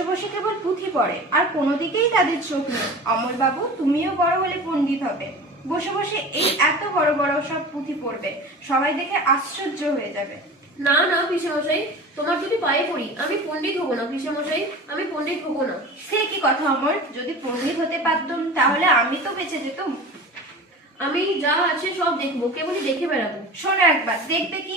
বসে বসে কেবল পুঁথি পড়ে, আর কোনো দিকেই তাদের চোখ নেই। অমর বাবু, তুমিও বড় হলে পণ্ডিত হবে। বসে বসে এই এত বড় বড় সব পুঁথি পড়বে, সবাই দেখে আশ্চর্য হয়ে যাবে। না না পিসেমশাই, তোমার যদি পায়ে পড়ি, আমি পণ্ডিত হবো না পিসেমশাই, আমি পণ্ডিত হবো না। সে কি কথা অমর, যদি পণ্ডিত হতে পারতাম তাহলে আমি তো বেঁচে যেতাম। আমি যা আছে সব দেখবো, কেবলই দেখে বেড়াবো। শোনো একবার, দেখবে কি?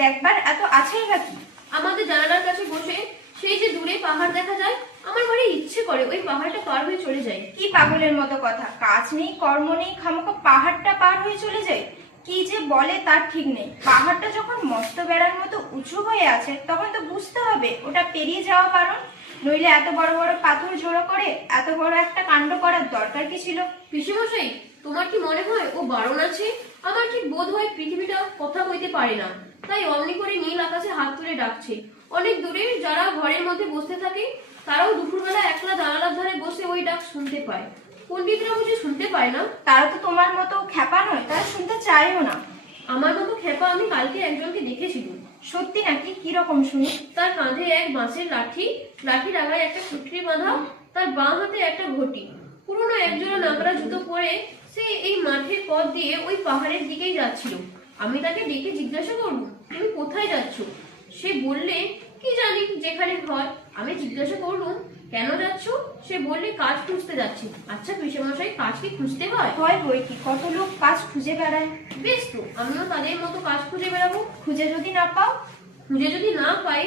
দেখবার এত আছেই বা কি? আমাদের জানালার কাছে বসে সেই যে দূরে পাহাড় দেখা যায়, আমার বাড়ি ইচ্ছে করে ওই পাহাড়টা পার হয়ে চলে যাই। কি পাগলের মতো কথা! কাজ নেই, কর্ম নেই, খামোখা পাহাড়টা পার হয়ে চলে যায়। কি যে বলে তার ঠিক নেই। পাহাড়টা যখন মস্ত বেড়ার মতো উঁচু হয়ে আছে, তখন তো বুঝতে হবে ওটা পেরিয়ে যাওয়া কারণ। নইলে এত বড় বড় পাথর জড়ো করে এত বড় একটা কাণ্ড করার দরকার কি ছিল? পিসেমশাই, তোমার কি মনে হয় ও বারণ আছে? আমার ঠিক বোধ হয় পৃথিবীটা কথা কইতে পারে না, তাই অমনি করে নীল আকাশে হাত তুলে ডাকছে। অনেক দূরে যারা ঘরের মধ্যে বসে থাকে, তারাও দুপুরবেলা একলা জানালার ধারে বসে ওই ডাক শুনতে পায়। পণ্ডিতরা বুঝি শুনতে পায় না? তারা তো তোমার মতো খ্যাপা নয়, তারা শুনতে চায়ও না। আমার মতো খেপা আমি কালকে একজনকে দেখেছিলাম। সত্যি নাকি? কি রকম শুনি? তার কাঁধে এক বাঁশের লাঠি, লাঠি ডাগায় একটা সুটকি বাঁধা, তার বাঁ হাতে একটা ঘটি। পুরনো একজোড়া নাগরা জুতো পরে সে এই মাঠের পথ দিয়ে ওই পাহাড়ের দিকেই যাচ্ছিল। আমি তাকে ডেকে জিজ্ঞাসা করব, তুমি কোথায় যাচ্ছ? সে বললে, কি জানি, যেখানে হয়। আমি জিজ্ঞাসা করলুম, কেন যাচ্ছ? সে বললে, কাজ খুঁজতে যাচ্ছি। আচ্ছা পিসেমশাই, কাজ কি খুঁজতে হয়? হয় বই কি, কত লোক কাজ খুঁজে বেড়ায়। বেশ তো, আমিও তাদের মতো কাজ খুঁজে বেড়াবো। খুঁজে যদি না পাও? খুঁজে যদি না পাই,